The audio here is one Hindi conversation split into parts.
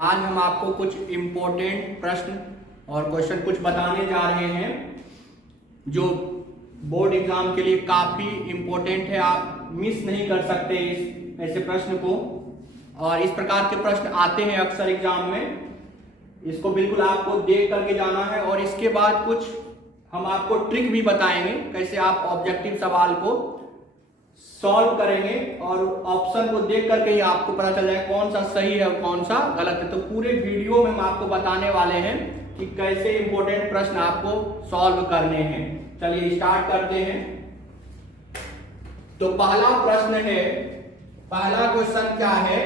आज हम आपको कुछ इम्पोर्टेंट प्रश्न और क्वेश्चन कुछ बताने जा रहे हैं जो बोर्ड एग्जाम के लिए काफी इम्पोर्टेंट है। आप मिस नहीं कर सकते इस ऐसे प्रश्न को, और इस प्रकार के प्रश्न आते हैं अक्सर एग्जाम में। इसको बिल्कुल आपको देख करके जाना है, और इसके बाद कुछ हम आपको ट्रिक भी बताएंगे कैसे आप ऑब्जेक्टिव सवाल को सॉल्व करेंगे, और ऑप्शन को देख करके ही आपको पता चल जाएगा कौन सा सही है और कौन सा गलत है। तो पूरे वीडियो में हम आपको बताने वाले हैं कि कैसे इंपॉर्टेंट प्रश्न आपको सॉल्व करने हैं। चलिए स्टार्ट करते हैं। तो पहला प्रश्न है, पहला क्वेश्चन क्या है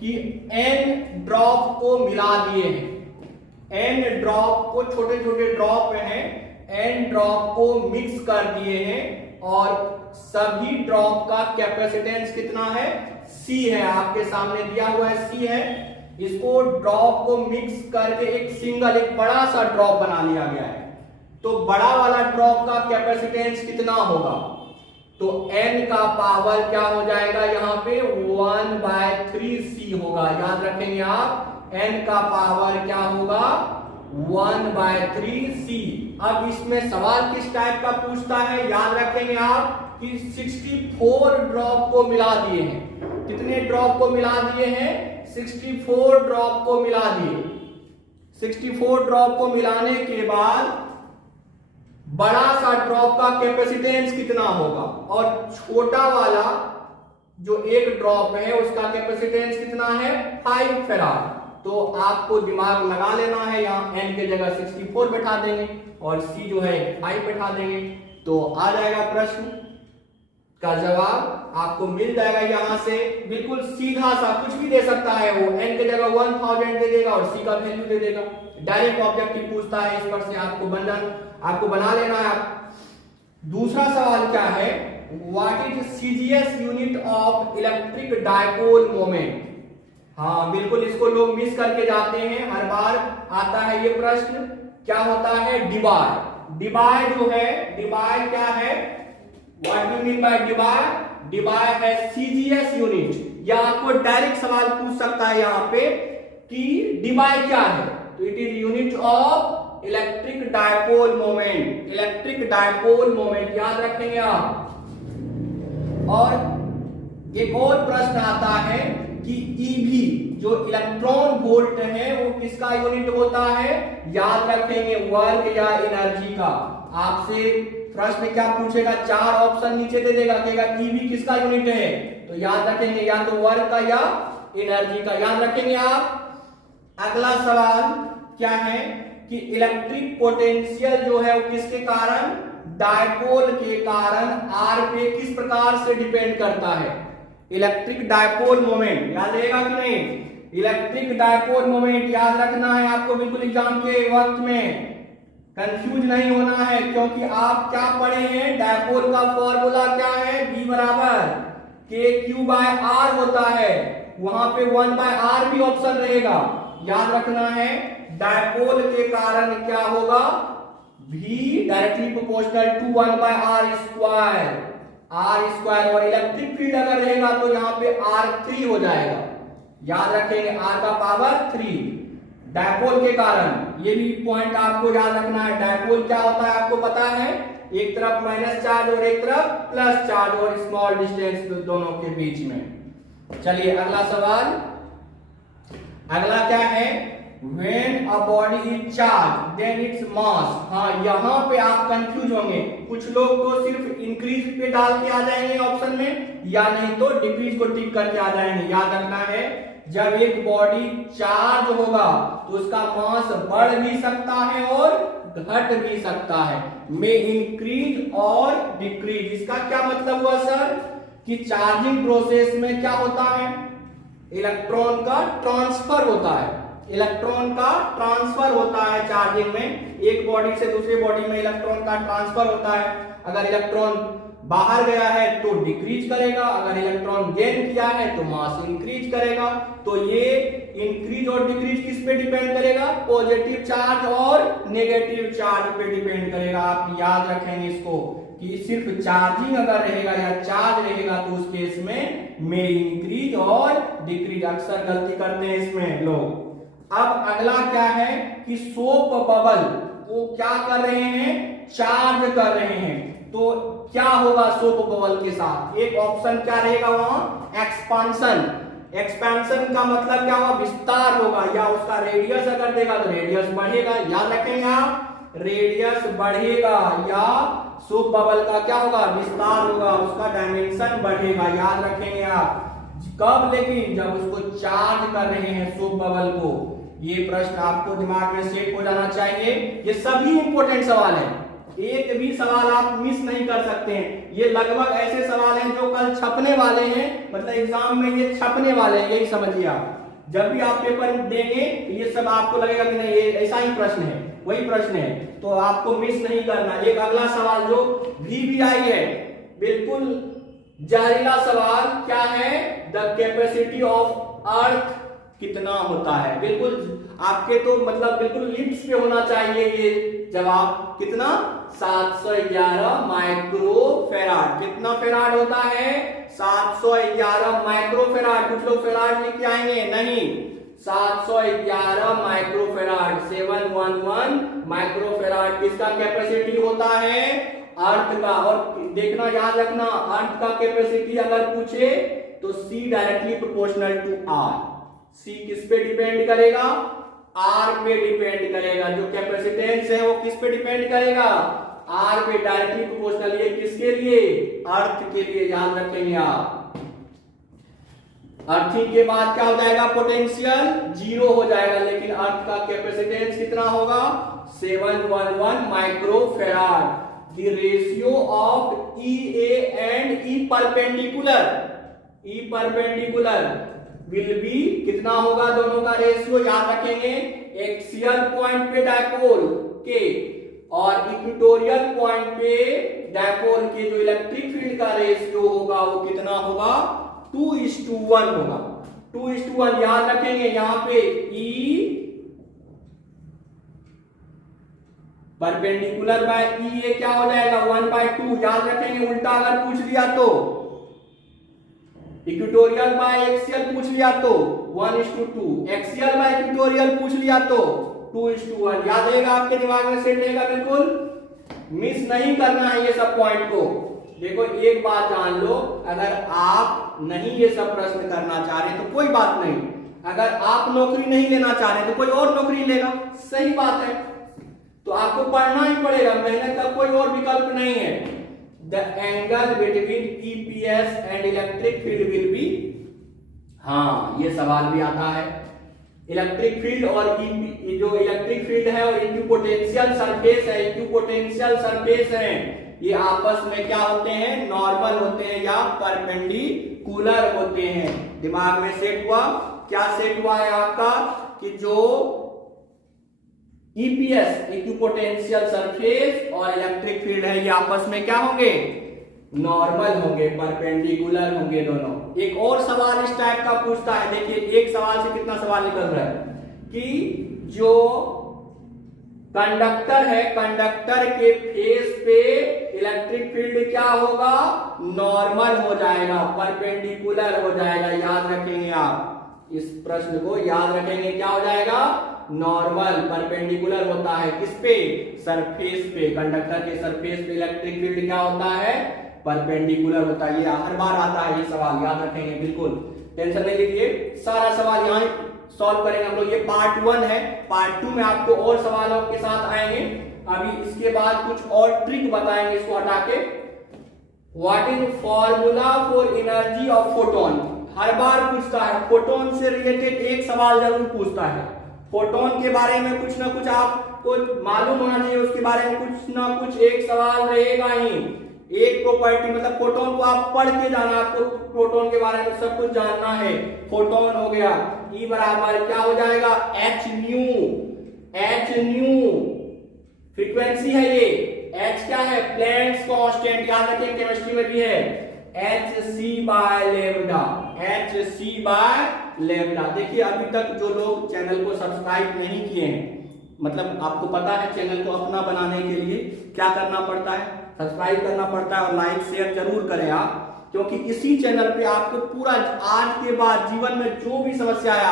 कि n ड्रॉप को मिला दिए हैं। n ड्रॉप को, छोटे छोटे ड्रॉप हैं, n ड्रॉप को मिक्स कर दिए हैं, और सभी ड्रॉप का कैपेसिटेंस कितना है? C है, आपके सामने दिया हुआ है C है। इसको ड्रॉप को मिक्स करके एक बड़ा सा ड्रॉप बना लिया गया है। तो बड़ा वाला ड्रॉप का कैपेसिटेंस कितना होगा? तो n का पावर क्या हो जाएगा? यहाँ पे 1/3C होगा। याद रखेंगे आप, n का पावर क्या होगा? 1/3C। अब इसमें सवाल किस टाइप का पूछता है? याद रखेंगे आप कि 64 ड्रॉप को मिला दिए हैं। कितने ड्रॉप को मिला दिए हैं? 64 ड्रॉप को मिला दिए। 64 ड्रॉप को मिलाने के बाद बड़ा सा ड्रॉप का कैपेसिटेंस कितना होगा, और छोटा वाला जो एक ड्रॉप है उसका कैपेसिटेंस कितना है? 5 फैराड। तो आपको दिमाग लगा लेना है, यहाँ n के जगह 64 बैठा देंगे और c जो है 5 बैठा देंगे, तो आ जाएगा प्रश्न का जवाब आपको मिल जाएगा। यहां से बिल्कुल सीधा सा कुछ भी दे सकता है वो, n के जगह 1000 दे देगा और c का वैल्यू दे देगा। डायरेक्ट ऑब्जेक्टिव पूछता है, इस पर से आपको बना लेना है। दूसरा सवाल क्या है? What is CGS unit of electric dipole moment? हाँ बिल्कुल, इसको लोग मिस करके जाते हैं, हर बार आता है ये प्रश्न। क्या होता है? डिबाय। डिबाय जो है, डिबाय क्या है? What do mean by डिबाय? डिबाय है CGS यूनिट। या आपको डायरेक्ट सवाल पूछ सकता है यहाँ पे कि डिबाय क्या है? तो it is unit of electric dipole moment. Electric dipole moment याद रखेंगे आप। और एक और प्रश्न आता है कि EV जो इलेक्ट्रॉन वोल्ट है वो किसका यूनिट होता है? याद रखेंगे, वर्क या एनर्जी का। आपसे प्रश्न क्या पूछेगा? 4 ऑप्शन नीचे दे देगा, कहेगा EV किसका यूनिट है? तो याद रखेंगे या तो वर्क का या एनर्जी का। याद रखेंगे आप। अगला सवाल क्या है कि इलेक्ट्रिक पोटेंशियल जो है वो किसके कारण? डायपोल के कारण R पे किस प्रकार से डिपेंड करता है? इलेक्ट्रिक डायपोल मोमेंट याद रहेगा कि नहीं? इलेक्ट्रिक डायपोल मोमेंट याद रखना है आपको बिल्कुल एग्जाम के वक्त में। कंफ्यूज नहीं होना है, क्योंकि आप क्या पढ़े हैं? डायपोल का फॉर्मूला क्या है? B बराबर KQ/R होता है। वहां पे 1/R भी ऑप्शन रहेगा। याद रखना है, डायपोल के कारण क्या होगा? V directly proportional to 1/R square. R square, और इलेक्ट्रिक फील्ड अगर रहेगा तो यहाँ पे R3 हो जाएगा। याद रखेंगे, R का पावर 3 डायपोल के कारण। ये भी पॉइंट आपको याद रखना है। डायपोल क्या होता है आपको पता है? एक तरफ माइनस चार्ज और एक तरफ प्लस चार्ज, और स्मॉल डिस्टेंस दोनों के बीच में। चलिए अगला सवाल। अगला क्या है? When a body is charged, then its mass। हाँ, यहाँ पे आप कंफ्यूज होंगे। कुछ लोग तो सिर्फ इंक्रीज पे डाल के आ जाएंगे ऑप्शन में, या नहीं तो डिक्रीज को टिक करके आ जाएंगे। याद रखना है, जब एक बॉडी चार्ज होगा तो उसका मास बढ़ भी सकता है और घट भी सकता है, में इंक्रीज और डिक्रीज। इसका क्या मतलब हुआ सर? कि चार्जिंग प्रोसेस में क्या होता है? इलेक्ट्रॉन का ट्रांसफर होता है। इलेक्ट्रॉन का ट्रांसफर होता है चार्जिंग में। एक बॉडी से दूसरे बॉडी में इलेक्ट्रॉन का ट्रांसफर होता है। अगर इलेक्ट्रॉन बाहर गया है तो डिक्रीज करेगा, अगर इलेक्ट्रॉन गेन किया है तो मास इंक्रीज करेगा। तो ये इंक्रीज और डिक्रीज किस पे डिपेंड करेगा? पॉजिटिव चार्ज और नेगेटिव चार्ज पे डिपेंड करेगा। आप याद रखेंगे इसको कि सिर्फ चार्जिंग अगर रहेगा या चार्ज रहेगा तो उस केस में इंक्रीज और डिक्रीज। अक्सर गलती करते हैं इसमें लोग। अब अगला क्या है कि सोप बबल वो क्या कर रहे हैं, चार्ज कर रहे हैं। तो क्या होगा सोप बबल के साथ, एक ऑप्शन क्या रहेगा वहां, एक्सपांशन। एक्सपेंशन का मतलब क्या होगा, विस्तार होगा, या उसका रेडियस अगर देगा तो रेडियस बढ़ेगा, याद रखेंगे आप, रेडियस बढ़ेगा, या सोप बबल का क्या होगा, विस्तार होगा, उसका डायमेंशन बढ़ेगा, याद रखेंगे आप। कब, लेकिन जब उसको चार्ज कर रहे हैं सोप बबल को। ये प्रश्न आपको दिमाग में सेट हो जाना चाहिए। ये सभी इंपॉर्टेंट सवाल हैं, एक भी सवाल आप मिस नहीं कर सकते हैं। ये लगभग ऐसे सवाल हैं जो कल छपने वाले हैं, मतलब एग्जाम में ये छपने वाले हैं, यही समझिए आप। जब भी आप पेपर देंगे ये सब आपको लगेगा कि नहीं ये ऐसा ही प्रश्न है, वही प्रश्न है, तो आपको मिस नहीं करना। एक अगला सवाल जो VVI है, बिल्कुल जहरीला सवाल, क्या है, द कैपेसिटी ऑफ अर्थ कितना होता है। बिल्कुल आपके तो मतलब बिल्कुल लिप्स पे होना चाहिए ये जवाब। कितना, 711 माइक्रोफेराड। कितना फेराड होता है, 711 माइक्रोफेराड। कुछ लोग फेराड लिख के आएंगे, नहीं, 711 माइक्रोफेराड, 711 माइक्रोफेराड किसका कैपेसिटी होता है, अर्थ का। और देखना, याद रखना, अर्थ का कैपेसिटी अगर पूछे तो C directly proportional to R। C किस पे डिपेंड करेगा, R पे डिपेंड करेगा। जो कैपेसिटेंस है वो किस पे डिपेंड करेगा, R पे डायरेक्टली प्रोपोर्शनल। ये किसके लिए, अर्थ के लिए, याद रखेंगे आप। अर्थिंग के बाद क्या हो जाएगा, पोटेंशियल 0 हो जाएगा, लेकिन अर्थ का कैपेसिटेंस कितना होगा, 711 microfarad. The ratio of EA and E perpendicular will be कितना होगा, दोनों का रेशियो याद रखेंगे, एक्सियल पॉइंट पे डायपोल के और इक्वेटोरियल पॉइंट पे डायपोल के जो इलेक्ट्रिक फील्ड का रेशियो होगा वो कितना होगा, 2:1 होगा। 2:1 याद रखेंगे। यहाँ पे E परपेंडिकुलर बाय ई, ये क्या हो जाएगा, 1/2, याद रखेंगे। उल्टा अगर पूछ लिया तो, इक्वेटोरियल बाय एक्सियल पूछ लिया तो 1:2, एक्सियल बाय इक्वेटोरियल पूछ लिया तो 2:1, याद रहेगा, आपके दिमाग में सेट रहेगा, बिल्कुल मिस नहीं करना है ये सब पॉइंट को। देखो एक बात जान लो, अगर आप नहीं ये सब प्रश्न करना चाह रहे तो कोई बात नहीं, अगर आप नौकरी नहीं लेना चाह रहे तो कोई और नौकरी लेगा, सही बात है, तो आपको पढ़ना ही पड़ेगा, मेहनत का कोई और विकल्प नहीं है। The angle between EPS and electric field will be, हाँ ये सवाल भी आता है। इलेक्ट्रिक फील्ड और जो इलेक्ट्रिक फील्ड है और इक्विपोटेंशियल सरफेस है, इक्विपोटेंशियल सरफेस है, ये आपस में क्या होते हैं, नॉर्मल होते हैं या परपेंडिकुलर होते हैं। दिमाग में सेट हुआ, क्या सेट हुआ है आपका, कि जो EPS इक्विपोटेंशियल सरफेस और इलेक्ट्रिक फील्ड है ये आपस में क्या होंगे, नॉर्मल होंगे, परपेंडिकुलर होंगे दोनों। एक और सवाल इस टाइप का पूछता है, देखिए एक सवाल से कितना सवाल निकल रहा है, कि जो कंडक्टर है, कंडक्टर के फेस पे इलेक्ट्रिक फील्ड क्या होगा, नॉर्मल हो जाएगा, परपेंडिकुलर हो जाएगा, याद रखेंगे आप इस प्रश्न को, याद रखेंगे, क्या हो जाएगा, नॉर्मल, परपेंडिकुलर होता है किस पे, सरफेस पे, कंडक्टर के सरफेस पे इलेक्ट्रिक फील्ड क्या होता है, परपेंडिकुलर होता है। ये हर बार आता है ये सवाल, याद रखेंगे, बिल्कुल टेंशन नहीं लीजिए, सारा सवाल यहाँ सॉल्व करेंगे हम लोग। ये पार्ट 1 है, पार्ट 2 में आपको और सवालों के साथ आएंगे। अभी इसके बाद कुछ और ट्रिक बताएंगे इसको हटा के। What is formula for energy of photon, हर बार पूछता है, फोटोन से रिलेटेड एक सवाल जरूर पूछता है। फोटोन के बारे में कुछ ना कुछ आपको मालूम होना चाहिए, उसके बारे में कुछ ना कुछ एक सवाल रहेगा ही। एक प्रॉपर्टी मतलब फोटोन को आप पढ़ के जाना, आपको फोटोन के बारे में सब कुछ जानना है। फोटोन हो गया, E बराबर क्या हो जाएगा, h न्यू फ्रीक्वेंसी है ये, h क्या है, प्लैंक्स कांस्टेंट, याद रखें केमिस्ट्री में भी है, hc/λ। देखिए अभी तक जो लोग चैनल को सब्सक्राइब नहीं किए हैं, मतलब आपको पता है चैनल को अपना बनाने के लिए क्या करना पड़ता है, सब्सक्राइब करना पड़ता है और लाइक शेयर जरूर करें आप, क्योंकि इसी चैनल पे आपको पूरा आज के बाद जीवन में जो भी समस्या है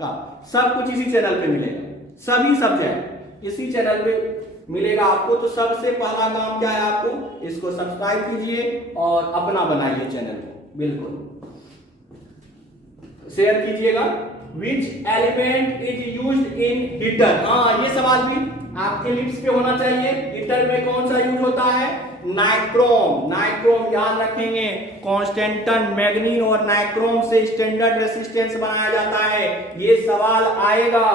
का सब कुछ इसी चैनल पे मिलेगा, सभी सब्जेक्ट इसी चैनल पे मिलेगा आपको। तो सबसे पहला काम क्या है, आपको इसको सब्सक्राइब कीजिए और अपना बनाइए चैनल को, बिल्कुल शेयर कीजिएगा। Which element is used in heater, हाँ ये सवाल भी आपके लिप्स पे होना चाहिए। हीटर में कौन सा यूज होता है, नाइक्रोम। नाइक्रोम याद रखेंगे, कॉन्स्टेंटन, मैग्नीन और नाइक्रोम से स्टैंडर्ड रेसिस्टेंस बनाया जाता है। ये सवाल आएगा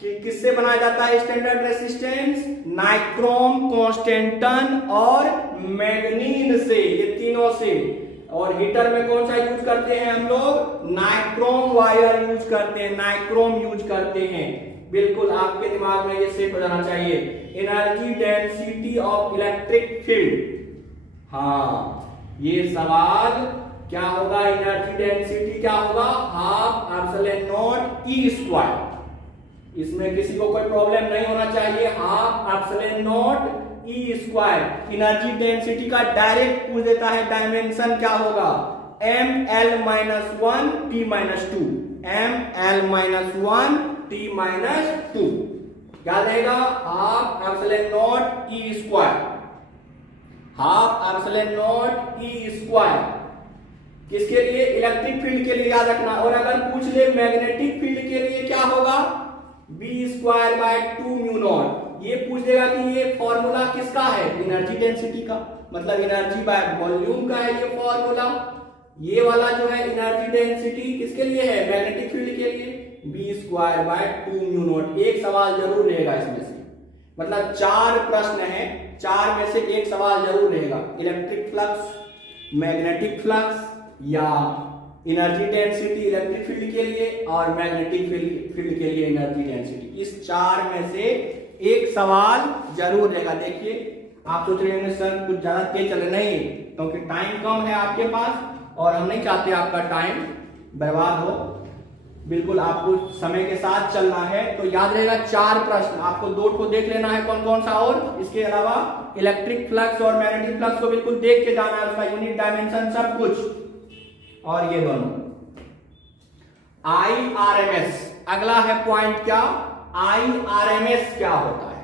कि किससे बनाया जाता है स्टैंडर्ड रेसिस्टेंस, नाइक्रोम, कॉन्स्टेंटन और मैग्नीन से, ये तीनों से। और हीटर में कौन सा यूज करते हैं हम लोग, नाइक्रोम वायर यूज करते हैं, नाइक्रोम यूज करते हैं। बिल्कुल आपके दिमाग में ये सेट हो जाना चाहिए। Energy density of electric field, हाँ ये सवाल क्या होगा, एनर्जी डेंसिटी क्या होगा, half epsilon not E square. इसमें किसी को कोई प्रॉब्लम नहीं होना चाहिए, half epsilon not E square. Energy density का डायरेक्ट पूछ देता है, डायमेंशन क्या होगा, ml-1 t-2, ml-1 t-2 क्या रहेगा, half epsilon not E square, half epsilon not E square. किसके लिए, इलेक्ट्रिक फील्ड के लिए याद रखना। और अगर पूछ ले मैग्नेटिक फील्ड के लिए क्या होगा, B square by 2 mu naught. ये पूछ देगा कि ये फॉर्मूला किसका है, एनर्जी डेंसिटी का, मतलब एनर्जी बाय वॉल्यूम का है ये फॉर्मूला। ये वाला जो है एनर्जी डेंसिटी किसके लिए है, मैग्नेटिक फील्ड के लिए, B square by 2 mu naught. एक सवाल जरूर रहेगा इसमें से, मतलब 4 प्रश्न है, 4 में से एक सवाल जरूर रहेगा, इलेक्ट्रिक फ्लक्स, मैग्नेटिक फ्लक्स या एनर्जी डेंसिटी इलेक्ट्रिक फील्ड के लिए और मैग्नेटिक फील्ड के लिए एनर्जी डेंसिटी। इस 4 में से एक सवाल जरूर रहेगा। देखिए आप सोच रहे होंगे सर कुछ ज्यादा तेज चले, नहीं, क्योंकि टाइम कम है आपके पास और हम नहीं चाहते आपका टाइम बर्बाद हो। बिल्कुल आपको समय के साथ चलना है। तो याद रहेगा 4 प्रश्न, आपको 2 को देख लेना है कौन कौन सा, और इसके अलावा इलेक्ट्रिक फ्लक्स और मैग्नेटिक फ्लक्स को बिल्कुल देख के जाना है, उसका यूनिट, डायमेंशन, सब कुछ। और ये दोनों IRMS, अगला है पॉइंट क्या, IRMS क्या होता है।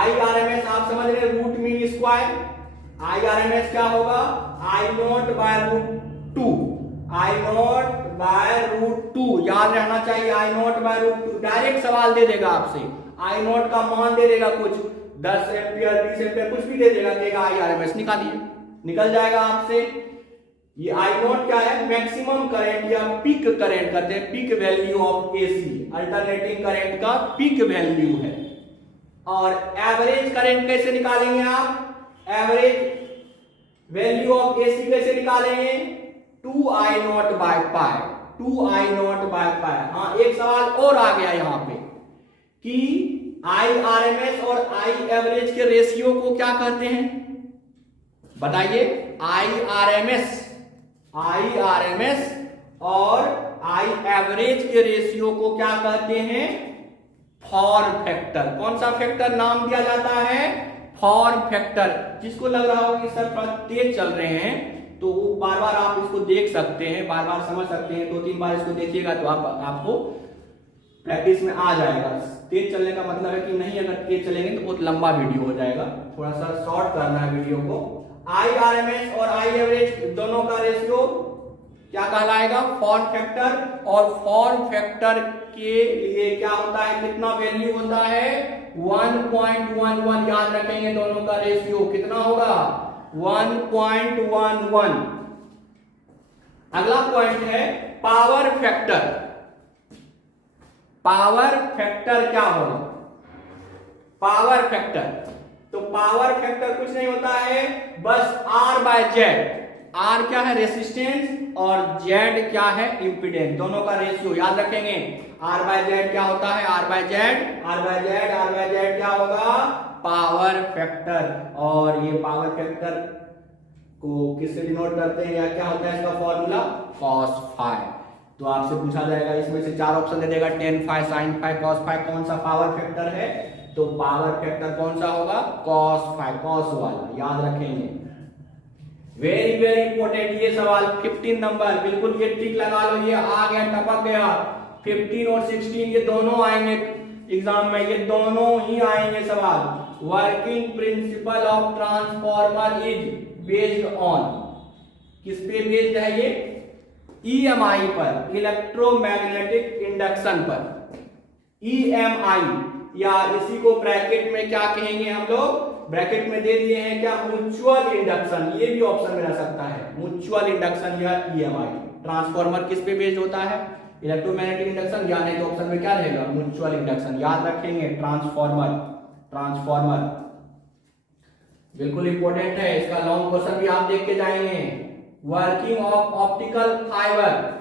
IRMS आप समझ रहे, रूट मीन स्क्वायर। IRMS क्या होगा, I naught by root 2, I naught by root 2 याद रहना चाहिए, I naught by root 2। Direct सवाल दे देगा आपसे, I नॉट का मान दे देगा कुछ 10 एम्पियर 20 एम्पियर कुछ भी दे देगा, IRMS निकालिए, निकल जाएगा आपसे। ये I नॉट क्या है, मैक्सिमम करंट या पीक करंट कहते हैं, peak value of AC, alternating current का पीक वैल्यू है। और एवरेज करंट कैसे निकालेंगे आप, एवरेज वैल्यू ऑफ एसी कैसे निकालेंगे, 2I not by pi, 2I not by pi. हाँ एक सवाल और आ गया यहाँ पे कि IRMS और I एवरेज के रेशियो को क्या कहते हैं, बताइए। IRMS और I एवरेज के रेशियो को क्या कहते हैं, फॉर्म फैक्टर। कौन सा फैक्टर नाम दिया जाता है, फॉर्म फैक्टर। जिसको लग रहा हो कि सर थोड़ा तेज चल रहे हैं तो बार बार आप इसको देख सकते हैं, बार बार समझ सकते हैं, 2-3 बार इसको देखिएगा तो आपको प्रैक्टिस में आ जाएगा। तेज चलने का मतलब है कि नहीं, अगर तेज चलेंगे तो बहुत लंबा वीडियो हो जाएगा, थोड़ा सा शॉर्ट करना है वीडियो को। IRMS और I एवरेज दोनों का रेशियो क्या कहलाएगा, फॉर्म फैक्टर। और फॉर्म फैक्टर के लिए क्या होता है, कितना वैल्यू होता है, 1.11 याद रखेंगे, दोनों का रेशियो कितना होगा, 1.11। अगला पॉइंट है पावर फैक्टर। पावर फैक्टर क्या होगा, पावर फैक्टर, तो पावर फैक्टर कुछ नहीं होता है, बस R/Z। R क्या है, रेसिस्टेंस, और Z क्या है, इंपीडेंस, दोनों का रेशियो याद रखेंगे। R/Z क्या होता है, R/Z क्या होगा, पावर फैक्टर। और ये पावर फैक्टर को किससे डिनोट करते हैं या क्या होता है इसका फॉर्मूला, cos phi। तो आपसे पूछा जाएगा, इसमें से 4 ऑप्शन दे देगा, tan phi, sin phi, cos phi, कौन सा पावर फैक्टर है, तो पावर फैक्टर कौन सा होगा, cos phi, cos वाला याद रखेंगे। वेरी वेरी इंपॉर्टेंट ये सवाल, 15 नंबर, बिल्कुल ये टिक लगा लो, ये आ गया, टपक गया। 15 और 16 ये दोनों आएंगे एग्जाम में, ये दोनों ही आएंगे सवाल। Working principle of transformer is based on, किस पे बेस्ड है ये? EMI पर, इलेक्ट्रोमैग्नेटिक इंडक्शन पर। EMI या इसी को ब्रैकेट में क्या कहेंगे हम लोग, ब्रैकेट में दे दिए हैं क्या, म्यूचुअल इंडक्शन, ये भी ऑप्शन में रह सकता है, म्यूचुअल इंडक्शन या EMI। ट्रांसफॉर्मर किस पे बेस्ड होता है? इलेक्ट्रोमैग्नेटिक इंडक्शन, या नहीं तो ऑप्शन में क्या रहेगा, म्यूचुअल इंडक्शन। याद रखेंगे ट्रांसफॉर्मर, ट्रांसफॉर्मर बिल्कुल इंपॉर्टेंट है, इसका लॉन्ग क्वेश्चन भी आप देख के जाएंगे। वर्किंग ऑफ ऑप्टिकल फाइबर,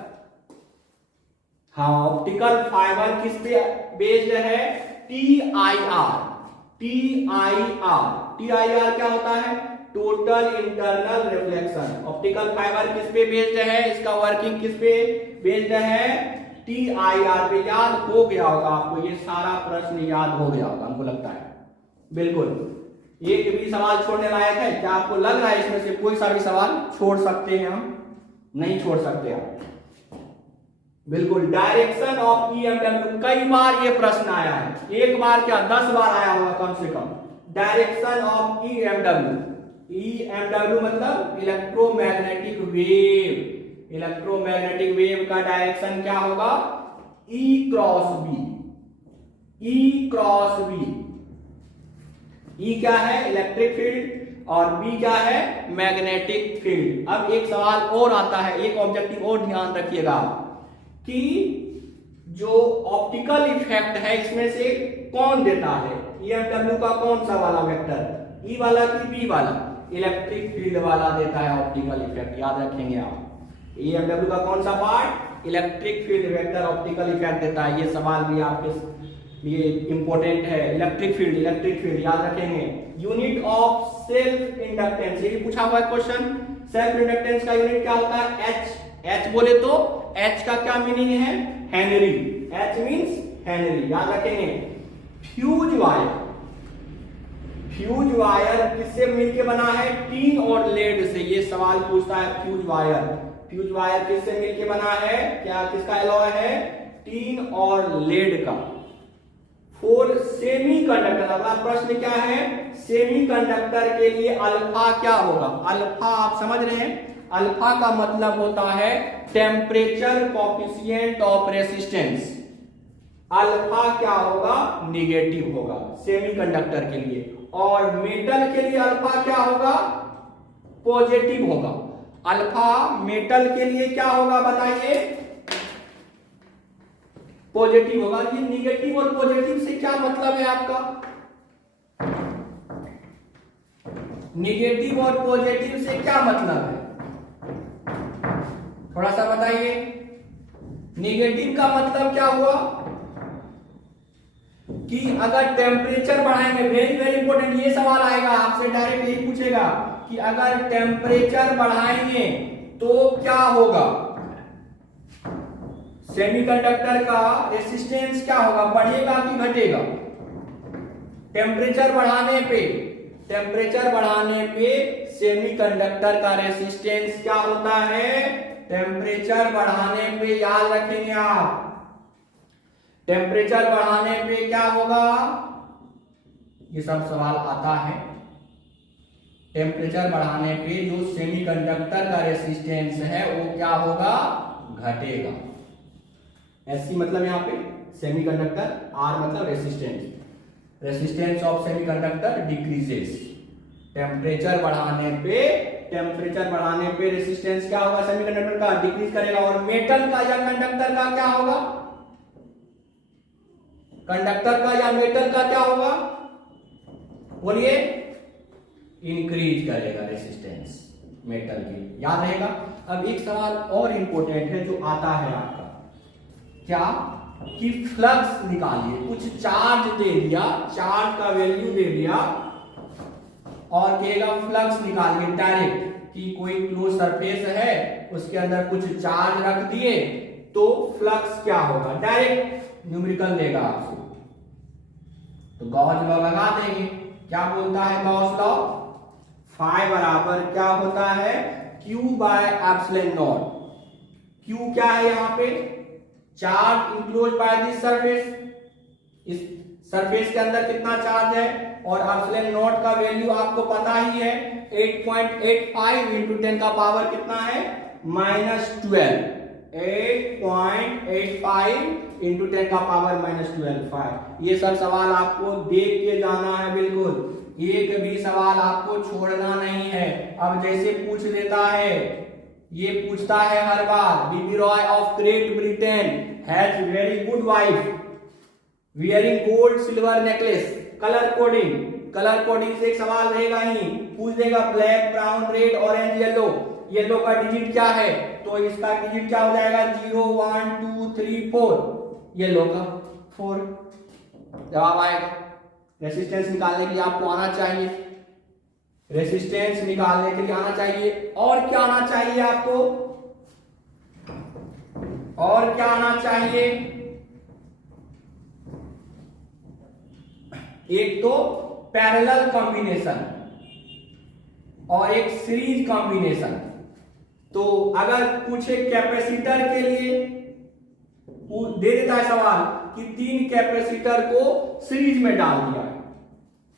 हाँ ऑप्टिकल फाइबर किस पे बेस्ड है? TIR, TIR, TIR क्या होता है? Total internal reflection. Optical fibre किस पे बेस्ड है? इसका वर्किंग किस पे बेस्ड है? TIR पे। याद हो गया होगा आपको, ये सारा प्रश्न याद हो गया होगा हमको लगता है। बिल्कुल, एक भी सवाल छोड़ने लायक है क्या? आपको लग रहा है इसमें से कोई सा भी सवाल छोड़ सकते हैं हम? नहीं छोड़ सकते आप, बिल्कुल। डायरेक्शन ऑफ EMW, कई बार ये प्रश्न आया है, एक बार क्या 10 बार आया होगा कम से कम। डायरेक्शन ऑफ EMW, EMW मतलब इलेक्ट्रोमैग्नेटिक वेव, इलेक्ट्रोमैग्नेटिक वेव का डायरेक्शन क्या होगा? E cross B, E cross B। E क्या है? इलेक्ट्रिक फील्ड, और B क्या है? Magnetic field. अब एक सवाल और आता है, एक ऑब्जेक्टिव और ध्यान रखिएगा कि जो ऑप्टिकल इफेक्ट है इसमें से कौन देता है? EMW का कौन सा वाला वेक्टर, E वाला कि B वाला? इलेक्ट्रिक फील्ड वाला देता है ऑप्टिकल इफेक्ट, याद रखेंगे आप। EMW का कौन सा part? Electric field vector optical effect देता है। ये सवाल भी आपके लिए इंपॉर्टेंट है। इलेक्ट्रिक फील्ड, इलेक्ट्रिक फील्ड याद रखेंगे। यूनिट ऑफ सेल्फ इंडक्टेंस, ये भी पूछा हुआ है क्वेश्चन। सेल्फ इंडक्टेंस का यूनिट क्या होता है? H। H बोले तो H का क्या मीनिंग है? हेनरी। H मींस हेनरी, याद रखेंगे। फ्यूज वायर, फ्यूज वायर किससे मिलके बना है? टीन और लेड से। ये सवाल पूछता है फ्यूज वायर, फ्यूज वायर किससे मिलके बना है? क्या किसका एलॉय है? टीन और लेड का। फॉर सेमीकंडक्टर, अगला प्रश्न क्या है? सेमीकंडक्टर के लिए अल्फा क्या होगा? अल्फा आप समझ रहे हैं, अल्फा का मतलब होता है temperature coefficient of resistance. Alpha क्या होगा? निगेटिव होगा सेमीकंडक्टर के लिए। और मेटल के लिए अल्फा क्या होगा? पॉजिटिव होगा। अल्फा मेटल के लिए क्या होगा बताइए? पॉजिटिव होगा। ये निगेटिव और पॉजिटिव से क्या मतलब है आपका? निगेटिव और पॉजिटिव से क्या मतलब है? थोड़ा सा बताइए। निगेटिव का मतलब क्या हुआ कि अगर टेम्परेचर बढ़ाएंगे, वेरी वेरी इंपॉर्टेंट, ये सवाल आएगा आपसे डायरेक्ट, यही पूछेगा कि अगर टेम्परेचर बढ़ाएंगे तो क्या होगा? सेमीकंडक्टर का रेसिस्टेंस क्या होगा? बढ़ेगा कि घटेगा? टेम्परेचर बढ़ाने पे, टेम्परेचर बढ़ाने पे सेमीकंडक्टर का रेसिस्टेंस क्या होता है? टेम्परेचर बढ़ाने पे याद रखेंगे आप, टेम्परेचर बढ़ाने पे क्या होगा? ये सब सवाल आता है। टेम्परेचर बढ़ाने पे जो सेमीकंडक्टर का रेसिस्टेंस है वो क्या होगा? घटेगा। एससी मतलब यहाँ पे सेमीकंडक्टर, आर मतलब resistance, resistance of semiconductor decreases. Temperature बढ़ाने पे, टेम्परेचर बढ़ाने पे रेसिस्टेंस क्या होगा? सेमीकंडक्टर का डिक्रीज करेगा। और मेटल का या कंडक्टर का क्या होगा? कंडक्टर का या मेटल का क्या होगा? बोलिए। इंक्रीज करेगा रेसिस्टेंस मेटल की, याद रहेगा। अब एक सवाल और इंपॉर्टेंट है जो आता है आपका, क्या कि फ्लक्स निकालिए। कुछ चार्ज दे दिया, चार्ज का वैल्यू दे दिया और कहेगा फ्लक्स निकालिए डायरेक्ट, कि कोई क्लोज सरफेस है उसके अंदर कुछ चार्ज रख दिए तो फ्लक्स क्या होगा? डायरेक्ट न्यूमेरिकल देगा आपसे, तो गॉस लॉ लगा देंगे। क्या बोलता है गॉस लॉ? फाई बराबर क्या होता है? Q by epsilon naught. Q क्या है यहाँ पे? Charge enclose by this surface, इस सरफेस के अंदर कितना चार्ज है, और एप्सिलॉन नॉट का वैल्यू आपको पता ही है 8.85 इंटू 10 का पावर कितना है -12, 8.85 इंटू 10 का पावर -12। ये सब सवाल आपको देख के जाना है, बिल्कुल एक भी सवाल आपको छोड़ना नहीं है। अब जैसे पूछ देता है, ये पूछता है हर बार, BB Roy of Great Britain has very good wife wearing gold silver necklace, colour coding, colour coding से एक सवाल रहेगा ही, पूछ देगा black brown red orange yellow, yellow का डिजिट क्या है, तो इसका डिजिट क्या हो जाएगा 0 1 2 3 4, येलो का 4 जवाब आएगा। रेसिस्टेंस निकालने के लिए आपको आना चाहिए, रेसिस्टेंस निकालने के लिए आना चाहिए, और क्या आना चाहिए आपको, और क्या आना चाहिए, एक तो पैरेलल कॉम्बिनेशन और एक सीरीज कॉम्बिनेशन। तो अगर पूछे कैपेसिटर के लिए दे देता है सवाल कि 3 कैपेसिटर को सीरीज में डाल दिया है,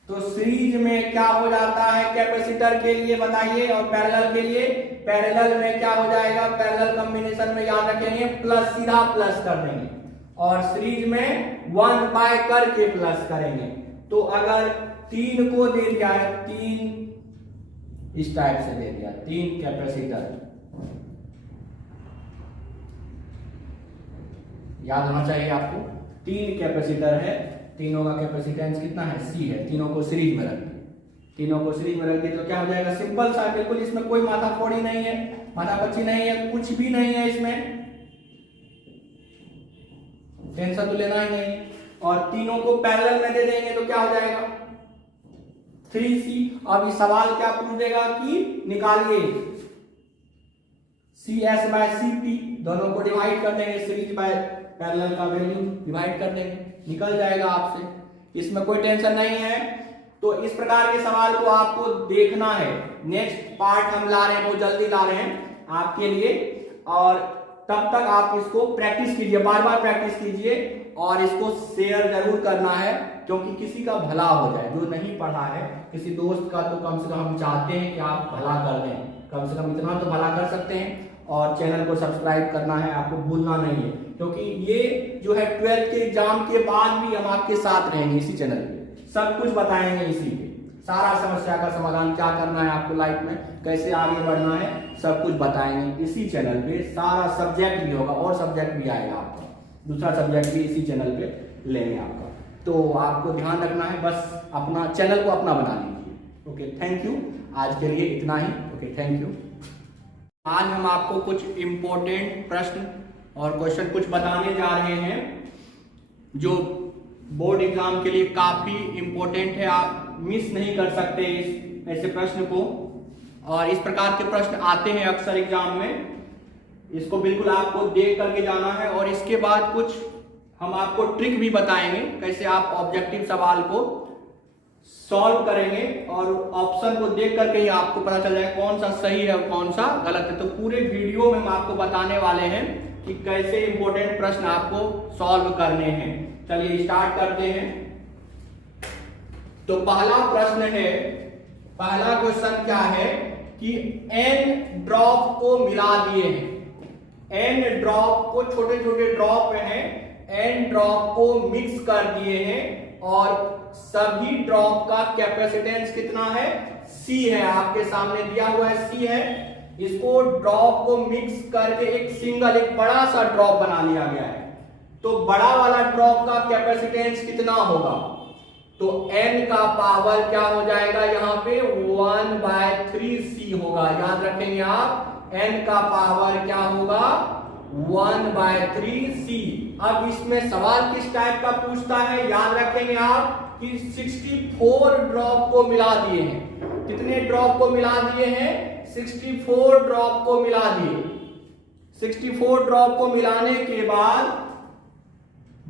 तो सीरीज में क्या हो जाता है कैपेसिटर के लिए बताइए, और पैरेलल के लिए, पैरेलल में क्या हो जाएगा, पैरेलल कॉम्बिनेशन में याद रखेंगे प्लस, सीधा प्लस कर देंगे, और सीरीज में 1 बाय करके प्लस करेंगे। तो अगर 3 को दे दिया है, 3 इस टाइप से दे दिया, 3 कैपेसिटर, याद होना चाहिए आपको, 3 कैपेसिटर है, तीनों का कैपेसिटेंस कितना है C है, तीनों को सीरीज में रख दिए, तीनों को सीरीज में रख दिए तो क्या हो जाएगा, सिंपल सा, बिल्कुल इसमें कोई माथाफोड़ी नहीं है, माथापच्ची नहीं है, कुछ भी नहीं है, इसमें टेंशन तो लेना ही नहीं। और तीनों को पैरेलल में दे देंगे तो क्या हो जाएगा 3C। अब इस सवाल क्या पूछ देगा कि निकालिए CS बाय CP, दोनों को डिवाइड कर देंगे, सीरीज बाय पैरेलल का वैल्यू डिवाइड कर देंगे, निकल जाएगा आपसे, इसमें कोई टेंशन नहीं है। तो इस प्रकार के सवाल को आपको देखना है, नेक्स्ट पार्ट हम ला रहे हैं, बहुत जल्दी ला रहे हैं आपके लिए, और तब तक आप इसको प्रैक्टिस कीजिए, बार बार प्रैक्टिस कीजिए, और इसको शेयर जरूर करना है, क्योंकि किसी का भला हो जाए, जो नहीं पढ़ा है, किसी दोस्त का तो कम से कम हम चाहते हैं कि आप भला कर दें, कम से कम इतना तो भला कर सकते हैं। और चैनल को सब्सक्राइब करना है, आपको भूलना नहीं है, क्योंकि ये जो है 12th के एग्जाम के बाद भी हम आपके साथ रहेंगे, इसी चैनल पे सब कुछ बताएंगे, इसी पे सारा समस्या का समाधान, क्या करना है आपको लाइफ में, कैसे आगे बढ़ना है, सब कुछ बताएंगे इसी चैनल पे। सारा सब्जेक्ट भी होगा, और सब्जेक्ट भी आएगा आपका, दूसरा सब्जेक्ट भी इसी चैनल पे लेंगे आपका। तो आपको ध्यान रखना है, बस अपना चैनल को अपना बना लीजिए। ओके, थैंक यू, आज के लिए इतना ही। Okay, thank you. आज हम आपको कुछ इम्पोर्टेंट प्रश्न और क्वेश्चन कुछ बताने जा रहे हैं, जो बोर्ड एग्जाम के लिए काफी इम्पोर्टेंट है, आप मिस नहीं कर सकते ऐसे प्रश्न को। और इस प्रकार के प्रश्न आते हैं अक्सर एग्जाम में, इसको बिल्कुल आपको देख करके जाना है। और इसके बाद कुछ हम आपको ट्रिक भी बताएंगे, कैसे आप ऑब्जेक्टिव सवाल को सॉल्व करेंगे, और ऑप्शन को देख करके ही आपको पता चल जाएगा कौन सा सही है और कौन सा गलत है। तो पूरे वीडियो में हम आपको बताने वाले हैं कि कैसे इंपॉर्टेंट प्रश्न आपको सॉल्व करने हैं। चलिए स्टार्ट करते हैं। तो पहला प्रश्न है, पहला क्वेश्चन क्या है कि n ड्रॉप को मिला दिए हैं, n ड्रॉप को, छोटे छोटे ड्रॉप हैं, n ड्रॉप को मिक्स कर दिए हैं, और सभी ड्रॉप का कैपेसिटेंस कितना है C है, आपके सामने दिया हुआ है C है। इसको ड्रॉप को मिक्स करके एक सिंगल, एक बड़ा सा ड्रॉप बना लिया गया है। तो बड़ा वाला ड्रॉप का कैपेसिटेंस कितना होगा, तो n का पावर क्या हो जाएगा, यहाँ पे 1/3C होगा, याद रखेंगे आप, n का पावर क्या होगा 1/3C। अब इसमें सवाल किस टाइप का पूछता है, याद रखेंगे आप कि 64 ड्रॉप को मिला दिए हैं। कितने ड्रॉप को मिला दिए हैं, 64 ड्रॉप को मिला दिए। 64 ड्रॉप को मिलाने के बाद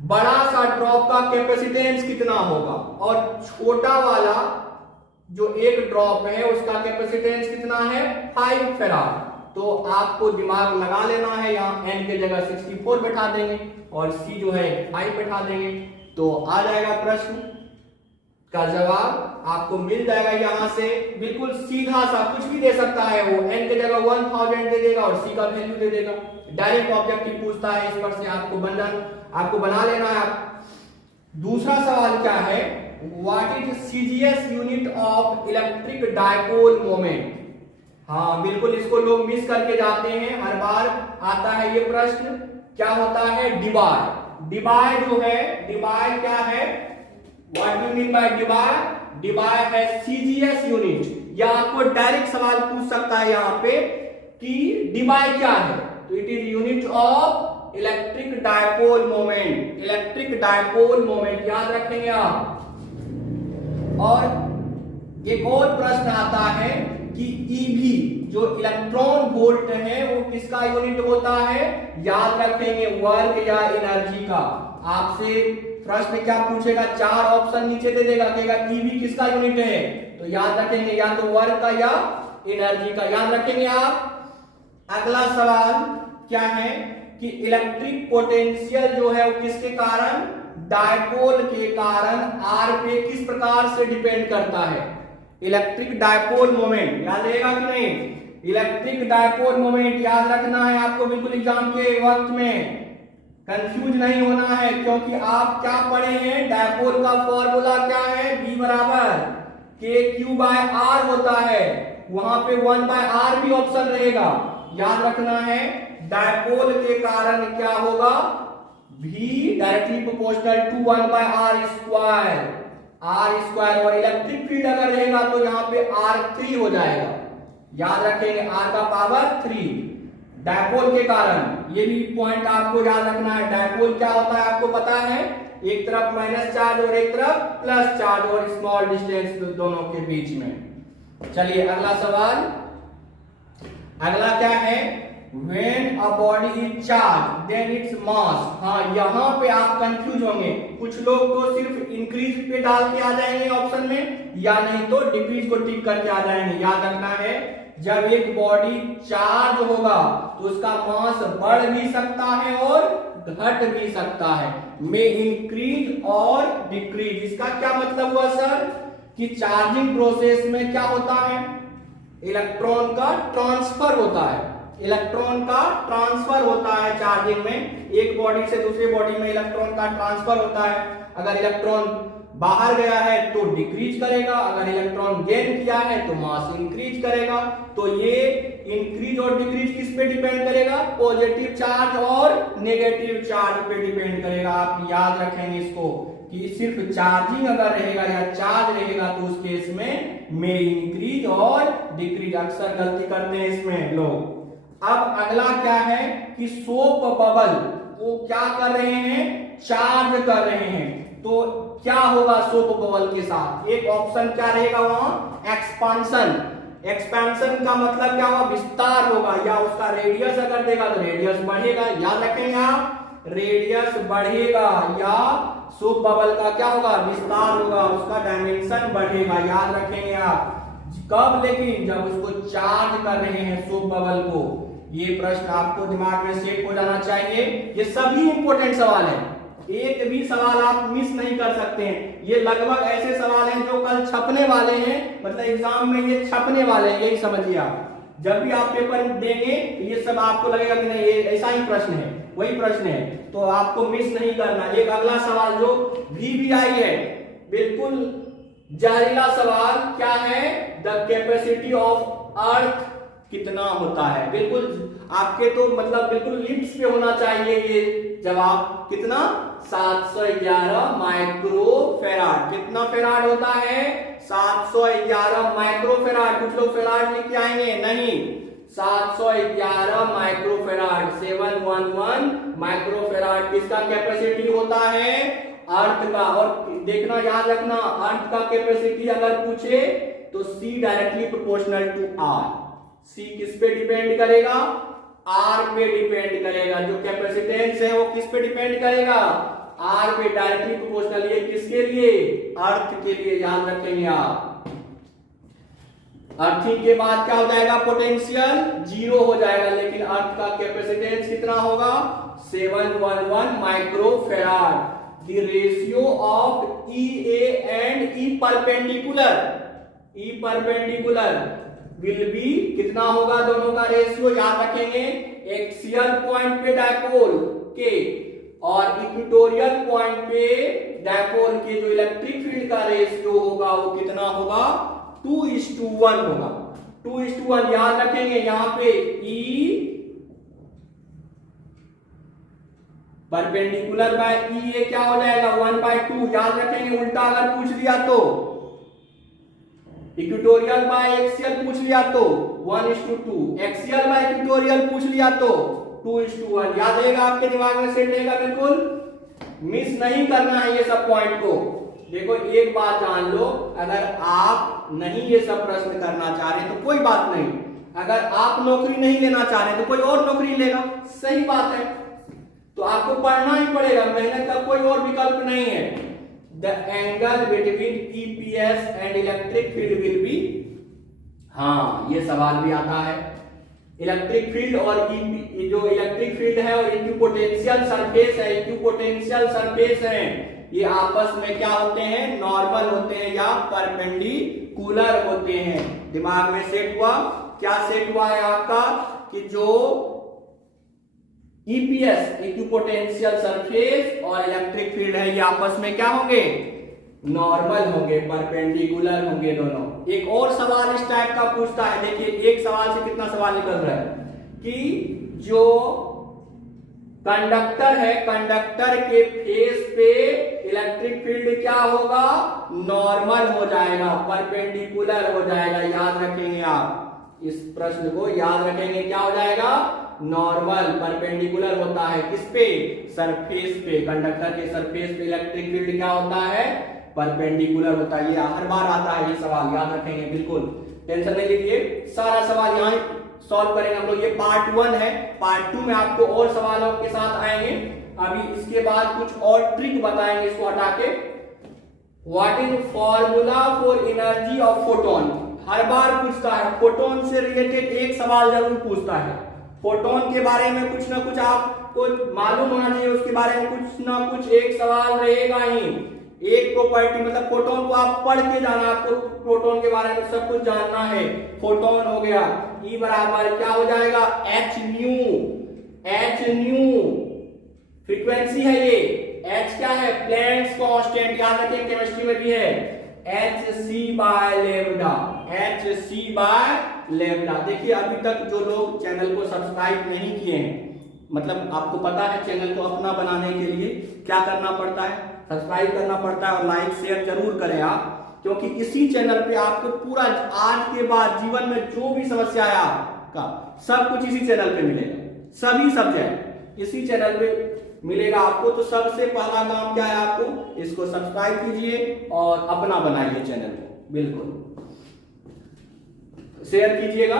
बड़ा सा ड्रॉप का कैपेसिटेंस कितना होगा, और छोटा वाला जो एक ड्रॉप है उसका कैपेसिटेंस कितना है 5 फैराड। तो आपको दिमाग लगा लेना है, यहाँ n के जगह 64 बैठा देंगे और c जो है 5 बैठा देंगे, तो आ जाएगा प्रश्न का जवाब आपको मिल जाएगा यहाँ से। बिल्कुल सीधा सा, कुछ भी दे सकता है वो, n के जगह 1000 दे देगा और c का वैल्यू दे देगा। डायरेक्ट ऑब्जेक्टिव पूछता है, इस पर से आपको बना लेना है। दूसरा सवाल क्या है, what is CGS unit of electric dipole moment. हाँ बिल्कुल, इसको लोग मिस करके जाते हैं, हर बार आता है ये प्रश्न। क्या होता है, डिबाय। डिबाय जो है, डिबाय क्या है, व्हाट डू मीन बाय डिबाय। डिबाय है सीजीएस यूनिट। या आपको डायरेक्ट सवाल पूछ सकता है यहाँ पे कि डिबाय क्या है, तो it is unit of electric dipole moment. Electric dipole moment याद रखेंगे आप। और एक और प्रश्न आता है कि ईवी जो इलेक्ट्रॉन वोल्ट है वो किसका यूनिट होता है, याद रखेंगे वर्क या एनर्जी का। आपसे प्रश्न क्या पूछेगा, 4 ऑप्शन नीचे दे देगा, कहेगा ईवी किसका यूनिट है, तो याद रखेंगे या तो वर्क का या एनर्जी का, याद रखेंगे आप। अगला सवाल क्या है कि इलेक्ट्रिक पोटेंशियल जो है वो किसके कारण, डायपोल के कारण आर पे किस प्रकार से डिपेंड करता है। इलेक्ट्रिक डायपोल मोमेंट याद रहेगा कि नहीं, इलेक्ट्रिक डायपोल मोमेंट याद रखना है आपको, बिल्कुल एग्जाम के वक्त में कंफ्यूज नहीं होना है, क्योंकि आप क्या पढ़े हैं, डायपोल का फॉर्मूला क्या है, B बराबर KQ/R होता है, वहां पे 1/R भी ऑप्शन रहेगा, याद रखना है। डायपोल के कारण क्या होगा, V directly proportional to 1/R square, R square, और इलेक्ट्रिक फील्ड अगर रहेगा तो यहाँ पे R3 हो जाएगा, याद रखेंगे R का पावर 3 डायपोल के कारण। ये भी पॉइंट आपको याद रखना है। डायपोल क्या होता है आपको पता है, एक तरफ माइनस चार्ज और एक तरफ प्लस चार्ज, और स्मॉल डिस्टेंस दोनों के बीच में। चलिए अगला सवाल, अगला क्या है, When a body is charged, then its mass। हाँ यहाँ पे आप कंफ्यूज होंगे, कुछ लोग तो सिर्फ इंक्रीज पे डाल के आ जाएंगे ऑप्शन में, या नहीं तो डिक्रीज को टिक करके आ जाएंगे। याद रखना है, जब एक बॉडी चार्ज होगा तो उसका मास बढ़ भी सकता है और घट भी सकता है, में इंक्रीज और डिक्रीज। इसका क्या मतलब हुआ सर, कि चार्जिंग प्रोसेस में क्या होता है, इलेक्ट्रॉन का ट्रांसफर होता है, इलेक्ट्रॉन का ट्रांसफर होता है चार्जिंग में, एक बॉडी से दूसरी बॉडी में इलेक्ट्रॉन का ट्रांसफर होता है। अगर इलेक्ट्रॉन बाहर गया है तो डिक्रीज करेगा, अगर इलेक्ट्रॉन गेन किया है तो मास इंक्रीज करेगा। तो ये इंक्रीज और डिक्रीज किस पे डिपेंड करेगा, पॉजिटिव चार्ज और नेगेटिव चार्ज पे डिपेंड करेगा। आप याद रखेंगे इसको कि सिर्फ चार्जिंग अगर रहेगा या चार्ज रहेगा तो उस केस में इंक्रीज और डिक्रीज। अक्सर गलती करते हैं इसमें लोग। अब अगला क्या है कि सोप बबल वो क्या कर रहे हैं, चार्ज कर रहे हैं, तो क्या होगा सोप बबल के साथ, एक ऑप्शन क्या रहेगा वहां, एक्सपांशन। एक्सपेंशन का मतलब क्या होगा, विस्तार होगा, या उसका रेडियस अगर देगा तो रेडियस बढ़ेगा, याद रखेंगे आप, रेडियस बढ़ेगा, या सोप बबल का क्या होगा, विस्तार होगा, उसका डायमेंशन बढ़ेगा, याद रखेंगे आप। कब, लेकिन जब उसको चार्ज कर रहे हैं सोप बबल को। ये प्रश्न आपको दिमाग में सेट हो जाना चाहिए। ये सभी इंपॉर्टेंट सवाल हैं, एक भी सवाल आप मिस नहीं कर सकते हैं। ये लगभग ऐसे सवाल हैं जो कल छपने वाले हैं, मतलब एग्जाम में ये छपने वाले हैं, यही समझिए आप। जब भी आप पेपर देंगे ये सब आपको लगेगा कि नहीं ये ऐसा ही प्रश्न है, वही प्रश्न है, तो आपको मिस नहीं करना। एक अगला सवाल जो VVI है, बिल्कुल जहरीला सवाल, क्या है, द कैपेसिटी ऑफ अर्थ कितना होता है। बिल्कुल आपके तो मतलब बिल्कुल लिप्स पे होना चाहिए ये जवाब, कितना, 711 माइक्रोफेराड। कितना फेराड होता है, 711 माइक्रोफेराड। कुछ लोग फेराड लिख के आएंगे, नहीं, 711 माइक्रोफेराड, 711 माइक्रोफेराड किसका कैपेसिटी होता है, अर्थ का। और देखना, याद रखना, अर्थ का कैपेसिटी अगर पूछे तो C directly proportional to R। C किस पे डिपेंड करेगा, R पे डिपेंड करेगा। जो कैपेसिटेंस है वो किस पे डिपेंड करेगा, R पे डायरेक्टली प्रोपोर्शनल। ये किसके लिए, अर्थ के लिए, याद रखेंगे आप। अर्थिंग के बाद क्या हो जाएगा, पोटेंशियल जीरो हो जाएगा, लेकिन अर्थ का कैपेसिटेंस कितना होगा, 711 microfarad. The ratio of EA and E perpendicular will be कितना होगा, दोनों का रेशियो याद रखेंगे, एक्सियल पॉइंट पे डायपोल के और इक्वेटोरियल पॉइंट पे डायपोल के जो इलेक्ट्रिक फील्ड का रेशियो होगा वो कितना होगा, 2:1 होगा। 2:1 याद रखेंगे। यहां पे E परपेंडिकुलर बाय E क्या हो जाएगा, 1/2 याद रखेंगे। उल्टा अगर पूछ लिया तो इक्वेटोरियल बाय एक्सियल पूछ लिया तो 1:2, एक्सियल बाय इक्वेटोरियल पूछ लिया तो 2:1 याद रहेगा, आपके दिमाग में सेट रहेगा, बिल्कुल मिस नहीं करना है ये सब पॉइंट को। देखो एक बात जान लो, अगर आप नहीं ये सब प्रश्न करना चाह रहे तो कोई बात नहीं, अगर आप नौकरी नहीं लेना चाह रहे तो कोई और नौकरी लेगा, सही बात है, तो आपको पढ़ना ही पड़ेगा, मेहनत का कोई और विकल्प नहीं है। The angle between EPS and electric field will be, हाँ ये सवाल भी आता है, इलेक्ट्रिक फील्ड और जो इलेक्ट्रिक फील्ड है और इक्विपोटेंशियल सरफेस है, इक्विपोटेंशियल सरफेस है, ये आपस में क्या होते हैं, नॉर्मल होते हैं या परपेंडिकुलर होते हैं। दिमाग में सेट हुआ, क्या सेट हुआ है आपका, कि जो EPS इक्विपोटेंशियल सरफेस और इलेक्ट्रिक फील्ड है ये आपस में क्या होंगे, नॉर्मल होंगे, परपेंडिकुलर होंगे दोनों। एक और सवाल इस टाइप का पूछता है, देखिए एक सवाल से कितना सवाल निकल रहा है, कि जो कंडक्टर है, कंडक्टर के फेस पे इलेक्ट्रिक फील्ड क्या होगा, नॉर्मल हो जाएगा, परपेंडिकुलर हो जाएगा। याद रखेंगे आप इस प्रश्न को, याद रखेंगे, क्या हो जाएगा, नॉर्मल परपेंडिकुलर होता है, किस पे, सरफेस पे, कंडक्टर के सरफेस पे इलेक्ट्रिक फील्ड क्या होता है, परपेंडिकुलर होता है। ये हर बार आता है ये सवाल, याद रखेंगे, बिल्कुल टेंशन नहीं लीजिए, सारा सवाल यहाँ सॉल्व करेंगे हम लोग। ये पार्ट 1 है, पार्ट 2 में आपको और सवालों के साथ आएंगे। अभी इसके बाद कुछ और ट्रिक बताएंगे इसको हटा के। What is formula for energy of photon, हर बार पूछता है, फोटोन से रिलेटेड एक सवाल जरूर पूछता है। फोटोन के बारे में कुछ ना कुछ आपको मालूम होना चाहिए, उसके बारे में कुछ ना कुछ एक सवाल रहेगा ही। एक प्रॉपर्टी मतलब फोटोन को आप पढ़ के जाना, आपको प्रोटॉन के बारे में सब कुछ जानना है। फोटोन हो गया, E बराबर क्या हो जाएगा, h न्यू फ्रीक्वेंसी है ये, h क्या है, प्लैंक्स कांस्टेंट, याद रखें केमिस्ट्री में भी है, hc/λ। देखिए अभी तक जो लोग चैनल को सब्सक्राइब नहीं किए हैं, मतलब आपको पता है चैनल को अपना बनाने के लिए क्या करना पड़ता है, सब्सक्राइब करना पड़ता है और लाइक शेयर जरूर करें आप, क्योंकि इसी चैनल पे आपको पूरा आज के बाद जीवन में जो भी समस्या है आपका सब कुछ इसी चैनल पे मिलेगा, सभी सब्जेक्ट इसी चैनल पे मिलेगा आपको। तो सबसे पहला काम क्या है, आपको इसको सब्सक्राइब कीजिए और अपना बनाइए चैनल को, बिल्कुल शेयर कीजिएगा।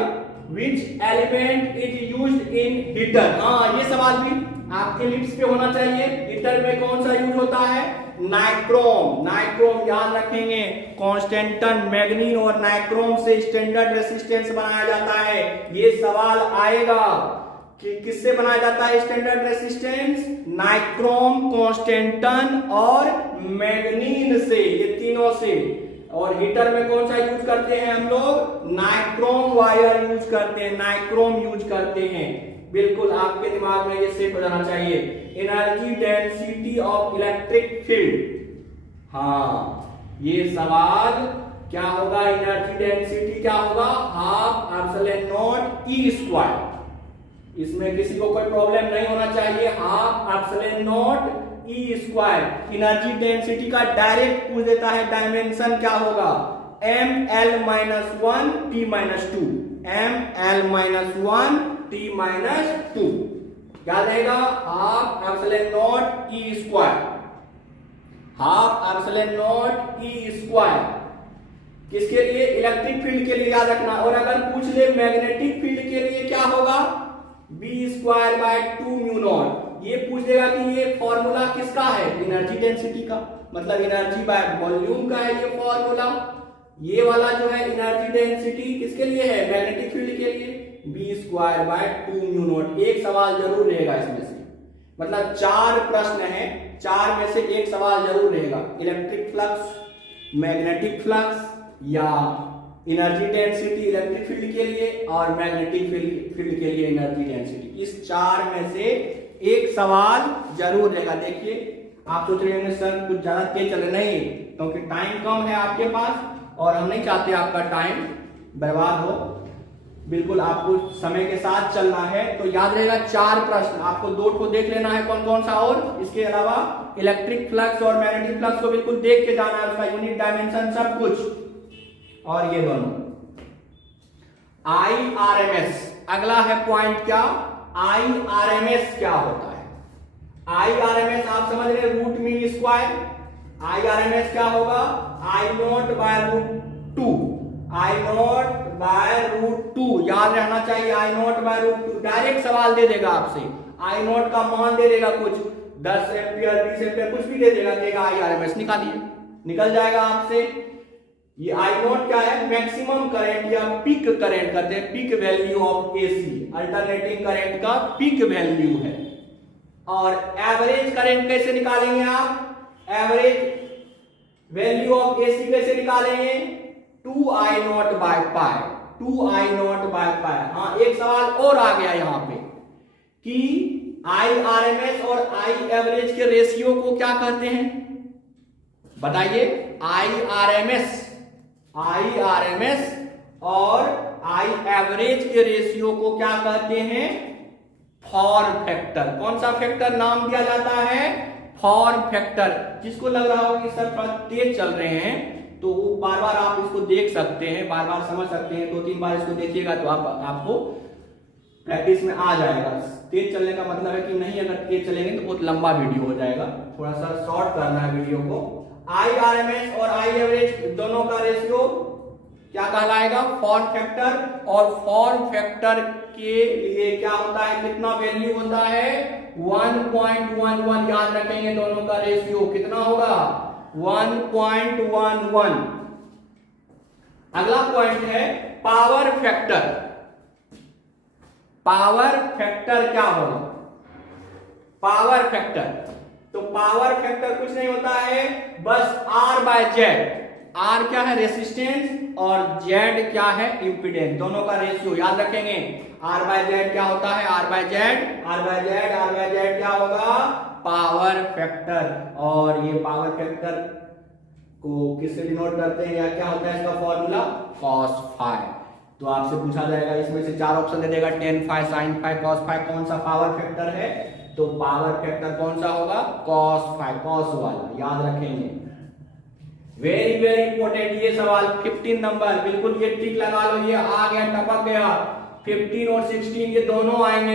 Which element is used in heater, हाँ ये सवाल भी आपके लिप्स पे होना चाहिए। हीटर में कौन सा यूज होता है, नाइक्रोम। नाइक्रोम याद रखेंगे, कॉन्स्टेंटन मैग्नीन और नाइक्रोम से स्टैंडर्ड रेसिस्टेंस बनाया जाता है। ये सवाल आएगा कि किससे बनाया जाता है स्टैंडर्ड रेसिस्टेंस, नाइक्रोम, कॉन्स्टेंटन और मैग्नीन से, ये तीनों से। और हीटर में कौन सा यूज करते हैं हम लोग, नाइक्रोम वायर यूज करते हैं, नाइक्रोम यूज करते हैं। बिल्कुल आपके दिमाग में ये सेट हो जाना चाहिए। Energy density of electric field, हाँ ये सवाल क्या होगा, एनर्जी डेंसिटी क्या होगा, half epsilon not E square. इसमें किसी को कोई प्रॉब्लम नहीं होना चाहिए, half epsilon not E square. Energy density का डायरेक्ट पूछ देता है, डायमेंशन क्या होगा, ml-1 t-2, ml-1 t-2 क्या रहेगा, half epsilon not E square, half epsilon not E square. किसके लिए, इलेक्ट्रिक फील्ड के लिए याद रखना। और अगर पूछ ले मैग्नेटिक फील्ड के लिए क्या होगा, b² 2 μ0। ये पूछ देगा कि ये फॉर्मूला किसका है, एनर्जी डेंसिटी का, मतलब एनर्जी बाय वॉल्यूम का है ये फॉर्मूला। ये वाला जो है एनर्जी डेंसिटी किसके लिए है, मैग्नेटिक फील्ड के लिए, b²/2μ0। एक सवाल जरूर रहेगा इसमें से, मतलब 4 प्रश्न है, 4 में से एक सवाल जरूर रहेगा, इलेक्ट्रिक फ्लक्स, मैग्नेटिक फ्लक्स या एनर्जी डेंसिटी इलेक्ट्रिक फील्ड के लिए और मैग्नेटिक फील्ड के लिए एनर्जी डेंसिटी। इस 4 में से एक सवाल जरूर रहेगा। देखिए आप सोच रहे होंगे सर कुछ ज्यादा तेज चले, नहीं, क्योंकि टाइम कम है आपके पास और हम नहीं चाहते आपका टाइम बर्बाद हो, बिल्कुल आपको समय के साथ चलना है। तो याद रहेगा 4 प्रश्न, आपको 2 को देख लेना है कौन कौन सा, और इसके अलावा इलेक्ट्रिक फ्लक्स और मैग्नेटिक फ्लक्स को बिल्कुल देख के जाना है, उसका यूनिट डायमेंशन सब कुछ। और ये दोनों IRMS, अगला है पॉइंट क्या, IRMS क्या होता है। IRMS आप समझ रहे, रूट मीन स्क्वायर। IRMS क्या होगा, I0/√2, I0/√2 याद रहना चाहिए, I0/√2। डायरेक्ट सवाल दे देगा आपसे, I0 का मान दे देगा कुछ 10 एम्पियर 20 एम्पियर कुछ भी दे देगा, देगा IRMS, निकालिए, निकल जाएगा आपसे। ये I0 क्या है, मैक्सिमम करंट या पीक करंट कहते हैं, peak value of AC, alternating current का पीक वैल्यू है। और एवरेज करंट कैसे निकालेंगे आप, एवरेज वैल्यू ऑफ AC कैसे निकालेंगे, 2I0/π, 2I0/π। हाँ एक सवाल और आ गया यहाँ पे कि IRMS और I एवरेज के रेशियो को क्या कहते हैं, बताइए। IRMS और I एवरेज के रेशियो को क्या कहते हैं, फॉर्म फैक्टर। कौन सा फैक्टर नाम दिया जाता है, फॉर्म फैक्टर। जिसको लग रहा हो कि सर थोड़ा तेज चल रहे हैं तो बार बार आप इसको देख सकते हैं, बार बार समझ सकते हैं, 2-3 बार इसको देखिएगा तो आपको प्रैक्टिस में आ जाएगा। तेज चलने का मतलब है कि नहीं, अगर तेज चलेंगे तो बहुत लंबा वीडियो हो जाएगा, थोड़ा सा शॉर्ट करना है वीडियो को। IRMS और I एवरेज दोनों का रेशियो क्या कहलाएगा, फॉर्म फैक्टर। और फॉर्म फैक्टर के लिए क्या होता है, कितना वैल्यू होता है, 1.11। याद रखेंगे दोनों का रेशियो कितना होगा, 1.11। अगला पॉइंट है पावर फैक्टर। पावर फैक्टर क्या होगा, पावर फैक्टर, तो पावर फैक्टर कुछ नहीं होता है, बस R/Z। R क्या है, रेसिस्टेंस, और Z क्या है, इंपीडेंस, दोनों का रेशियो याद रखेंगे। R/Z क्या होता है, R/Z क्या होगा, पावर फैक्टर। और ये पावर फैक्टर को किससे डिनोट करते हैं या क्या होता है इसका फॉर्मूला, cos phi। तो आपसे पूछा जाएगा, इसमें से 4 ऑप्शन दे देगा, tan phi, sin phi, cos phi, कौन सा पावर फैक्टर है, तो पावर फैक्टर कौन सा होगा, cos phi, cos वाला, याद रखेंगे। वेरी वेरी इंपॉर्टेंट ये सवाल, 15 नंबर, बिल्कुल ये टिक लगा लो, ये आ गया, टपक गया। 15 और 16 ये दोनों आएंगे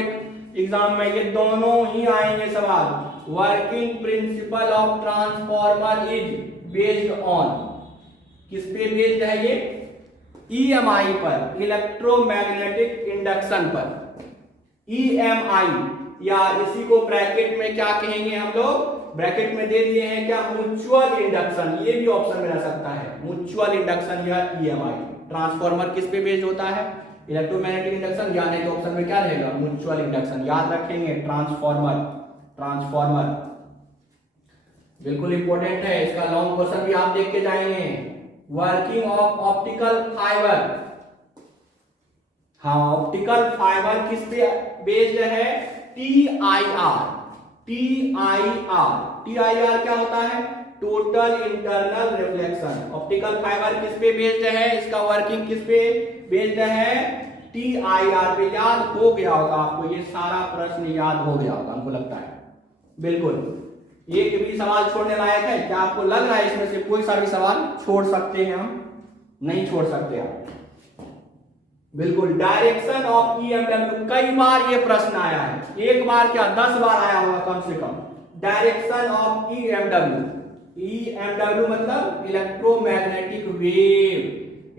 एग्जाम में, ये दोनों ही आएंगे सवाल। Working principle of transformer is based on, किस पे बेस्ड है ये, EMI पर, इलेक्ट्रोमैग्नेटिक इंडक्शन पर, EMI, या इसी को ब्रैकेट में क्या कहेंगे हम लोग, ब्रैकेट में दे दिए हैं क्या, म्यूचुअल इंडक्शन। ये भी ऑप्शन में रह सकता है, म्यूचुअल इंडक्शन या EMI। ट्रांसफॉर्मर किस पे बेस्ड होता है, इलेक्ट्रोमैग्नेटिक इंडक्शन, या नहीं तो ऑप्शन में क्या रहेगा, म्यूचुअल इंडक्शन। याद रखेंगे ट्रांसफॉर्मर, ट्रांसफॉर्मर बिल्कुल इंपॉर्टेंट है, इसका लॉन्ग क्वेश्चन भी आप देख के जाएंगे। वर्किंग ऑफ ऑप्टिकल फाइबर, हाँ ऑप्टिकल फाइबर किस पे बेस्ड है, TIR। TIR क्या होता है, total internal reflection. Optical fibre किस पे बेस्ड है, इसका वर्किंग किस पे बेस्ड है, TIR पे। याद हो गया होगा आपको, ये सारा प्रश्न याद हो गया होगा हमको लगता है, बिल्कुल। एक भी सवाल छोड़ने लायक है क्या, आपको लग रहा है इसमें से कोई सा भी सवाल छोड़ सकते हैं हम, नहीं छोड़ सकते आप, बिल्कुल। डायरेक्शन ऑफ EMW, कई बार ये प्रश्न आया है, एक बार क्या 10 बार आया होगा कम से कम। डायरेक्शन ऑफ EMW मतलब इलेक्ट्रोमैग्नेटिक वेव,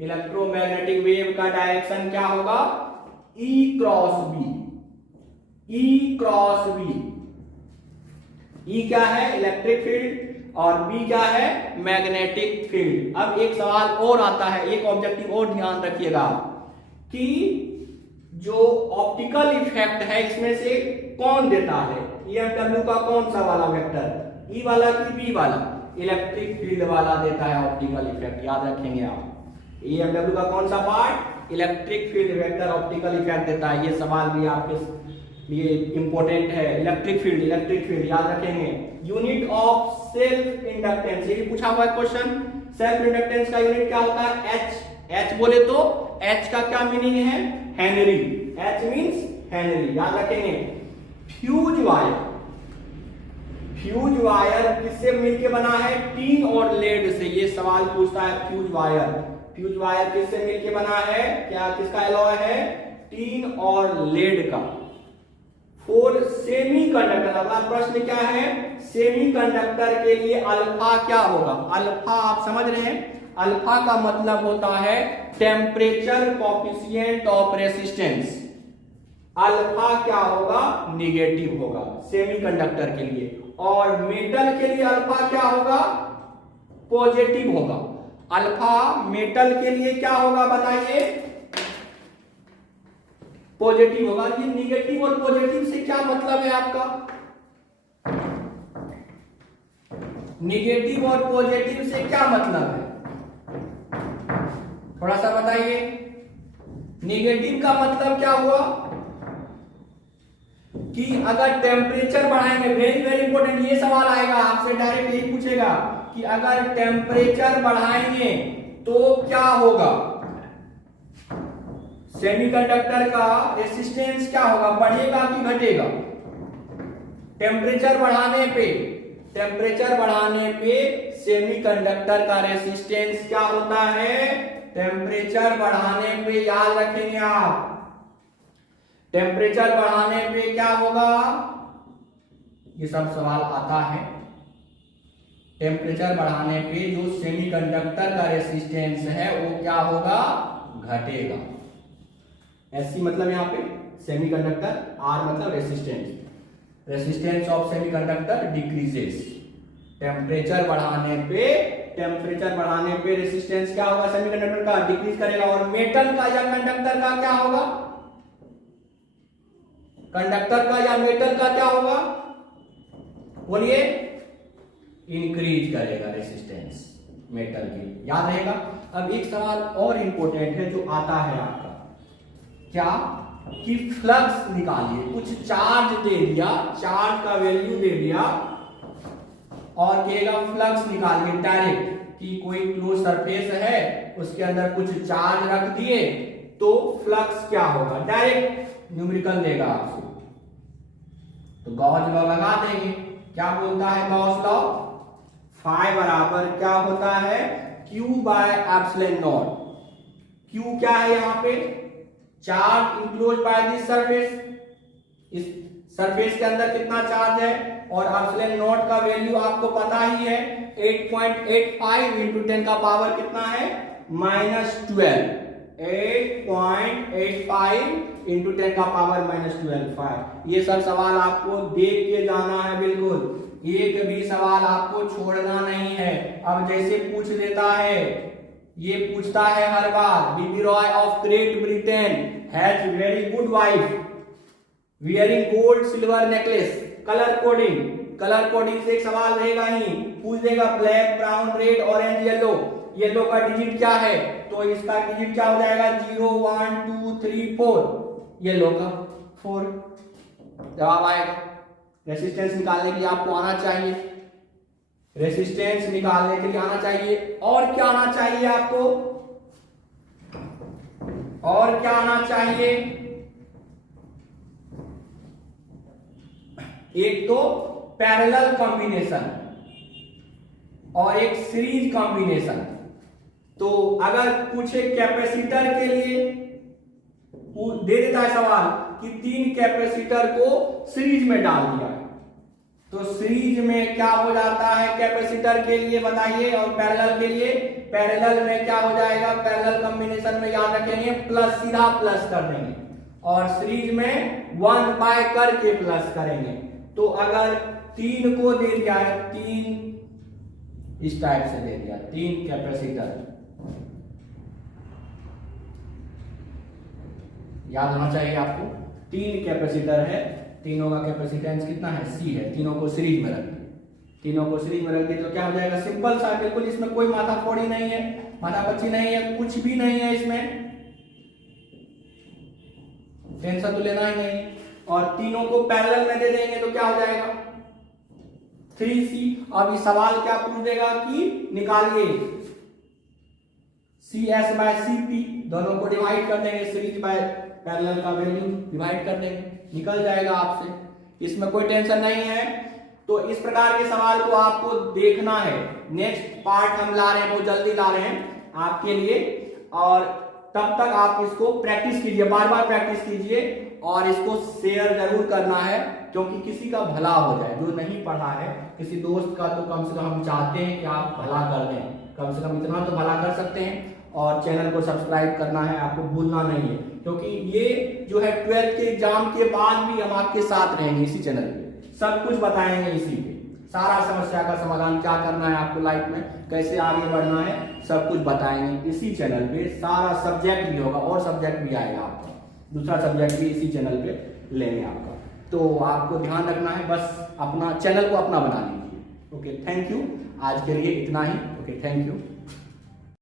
इलेक्ट्रोमैग्नेटिक वेव का डायरेक्शन क्या होगा, E क्रॉस B। E क्या है, इलेक्ट्रिक फील्ड, और बी क्या है, मैग्नेटिक फील्ड। अब एक सवाल और आता है, एक ऑब्जेक्टिव और ध्यान रखिएगा कि जो ऑप्टिकल इफेक्ट है इसमें से कौन देता है, EMW का कौन सा वाला वेक्टर, ई वाला कि बी वाला, इलेक्ट्रिक फील्ड वाला देता है ऑप्टिकल इफेक्ट, याद रखेंगे आप। EMW का कौन सा part, electric field vector optical effect देता है। ये सवाल भी आपके लिए इंपॉर्टेंट है, इलेक्ट्रिक फील्ड याद रखेंगे। यूनिट ऑफ सेल्फ इंडक्टेंस, ये भी पूछा हुआ है क्वेश्चन। सेल्फ इंडक्टेंस का यूनिट क्या होता है, एच बोले तो एच का क्या मीनिंग है, हेनरी, एच मींस हेनरी, याद रखेंगे। फ्यूज वायर किससे मिलके बना है, टीन और लेड से। ये सवाल पूछता है फ्यूज वायर किससे मिलके बना है, क्या किसका एलॉय है, टीन और लेड का। फॉर सेमीकंडक्टर, अगला प्रश्न क्या है, सेमीकंडक्टर के लिए अल्फा क्या होगा। अल्फा आप समझ रहे हैं, अल्फा का मतलब होता है temperature coefficient of resistance. Alpha क्या होगा, निगेटिव होगा सेमीकंडक्टर के लिए। और मेटल के लिए अल्फा क्या होगा, पॉजिटिव होगा। अल्फा मेटल के लिए क्या होगा बताइए, पॉजिटिव होगा। ये निगेटिव और पॉजिटिव से क्या मतलब है आपका, निगेटिव और पॉजिटिव से क्या मतलब है, थोड़ा सा बताइए। निगेटिव का मतलब क्या हुआ कि अगर टेम्परेचर बढ़ाएंगे, वेरी इंपॉर्टेंट, ये सवाल आएगा आपसे डायरेक्ट, यही पूछेगा कि अगर टेम्परेचर बढ़ाएंगे तो क्या होगा, सेमीकंडक्टर का रेसिस्टेंस क्या होगा, बढ़ेगा कि घटेगा। टेम्परेचर बढ़ाने पे सेमीकंडक्टर का रेसिस्टेंस क्या होता है, टेम्परेचर बढ़ाने पे, याद रखेंगे आप, टेम्परेचर बढ़ाने पे क्या होगा, ये सब सवाल आता है। टेम्परेचर बढ़ाने पे जो सेमीकंडक्टर का रेसिस्टेंस है वो क्या होगा, घटेगा। एससी मतलब यहाँ पे सेमीकंडक्टर, आर मतलब resistance of semiconductor decreases. Temperature बढ़ाने पे रेसिस्टेंस क्या होगा सेमीकंडक्टर का, डिक्रीज करेगा। और मेटल का या कंडक्टर का क्या होगा, कंडक्टर का या मेटल का क्या होगा, बोलिए, इंक्रीज करेगा रेसिस्टेंस मेटल की, याद रहेगा। अब एक सवाल और इंपॉर्टेंट है जो आता है आपका, क्या कि फ्लक्स निकालिए। कुछ चार्ज दे दिया, चार्ज का वैल्यू दे दिया और कहेगा फ्लक्स निकालिए डायरेक्ट, कि कोई क्लोज सरफेस है उसके अंदर कुछ चार्ज रख दिए तो फ्लक्स क्या होगा, डायरेक्ट न्यूमेरिकल देगा आपको, तो गॉस लॉ लगा देंगे। क्या बोलता है गॉस लॉ, फाई बराबर क्या होता है, Q by epsilon naught. Q क्या है यहाँ पे, charge enclose by this surface, इस सरफेस के अंदर कितना चार्ज है, और एप्सिलॉन नॉट का वैल्यू आपको पता ही है 8.85 इंटू 10 का पावर कितना है, -12, 8.85 इंटू 10 का पावर -12। ये सब सवाल आपको देख के जाना है, बिल्कुल एक भी सवाल आपको छोड़ना नहीं है। अब जैसे पूछ देता है, ये पूछता है हर बार, BB Roy of Great Britain has very good wife wearing gold silver necklace. Colour coding से एक सवाल रहेगा ही, पूछ देगा black brown red orange yellow का डिजिट क्या है, तो इसका डिजिट क्या हो जाएगा, 0 1 2 3 4, येलो का 4 जवाब आएगा। रेसिस्टेंस निकालने के लिए आपको आना चाहिए, रेसिस्टेंस निकालने के लिए आना चाहिए। और क्या आना चाहिए आपको, और क्या आना चाहिए, एक तो पैरेलल कॉम्बिनेशन और एक सीरीज कॉम्बिनेशन। तो अगर पूछे कैपेसिटर के लिए, दे देता है सवाल कि 3 कैपेसिटर को सीरीज में डाल दिया है, तो सीरीज में क्या हो जाता है कैपेसिटर के लिए बताइए, और पैरेलल के लिए, पैरेलल में क्या हो जाएगा, पैरेलल कॉम्बिनेशन में याद रखेंगे प्लस, सीधा प्लस कर देंगे, और सीरीज में 1 बाय करके प्लस करेंगे। तो अगर 3 को दे दिया है, 3 इस टाइप से दे दिया, 3 कैपेसिटर। याद होना चाहिए आपको, 3 कैपेसिटर है, तीनों का कैपेसिटेंस कितना है, C है। तीनों को सीरीज में रख दिए, तीनों को सीरीज में रख दिए तो क्या हो जाएगा, सिंपल सा, बिल्कुल इसमें कोई माथाफोड़ी नहीं है, माथापच्ची नहीं है, कुछ भी नहीं है, इसमें टेंशन तो लेना ही नहीं। और तीनों को पैरेलल में दे देंगे तो क्या हो जाएगा, 3C। अब ये सवाल क्या पूछ देगा कि निकालिए CS बाय CP, दोनों को डिवाइड कर देंगे, सीरीज बाय पैरेलल का वैल्यू डिवाइड कर देंगे, निकल जाएगा आपसे, इसमें कोई टेंशन नहीं है। तो इस प्रकार के सवाल को आपको देखना है। नेक्स्ट पार्ट हम ला रहे हैं, बहुत जल्दी ला रहे हैं आपके लिए, और तब तक आप इसको प्रैक्टिस कीजिए, बार बार प्रैक्टिस कीजिए, और इसको शेयर जरूर करना है, क्योंकि किसी का भला हो जाए, जो नहीं पढ़ा है, किसी दोस्त का तो कम से कम हम चाहते हैं कि आप भला कर दें, कम से कम इतना तो भला कर सकते हैं। और चैनल को सब्सक्राइब करना है, आपको भूलना नहीं है, क्योंकि ये जो है 12th के एग्जाम के बाद भी हम आपके साथ रहेंगे इसी चैनल पे, सब कुछ बताएंगे इसी पे, सारा समस्या का समाधान, क्या करना है आपको लाइफ में, कैसे आगे बढ़ना है, सब कुछ बताएंगे इसी चैनल पे। सारा सब्जेक्ट भी होगा और सब्जेक्ट भी आएगा आपका, दूसरा सब्जेक्ट भी इसी चैनल पे लेंगे आपका। तो आपको ध्यान रखना है, बस अपना चैनल को अपना बना लीजिए। ओके, थैंक यू, आज के लिए इतना ही। Okay, thank you.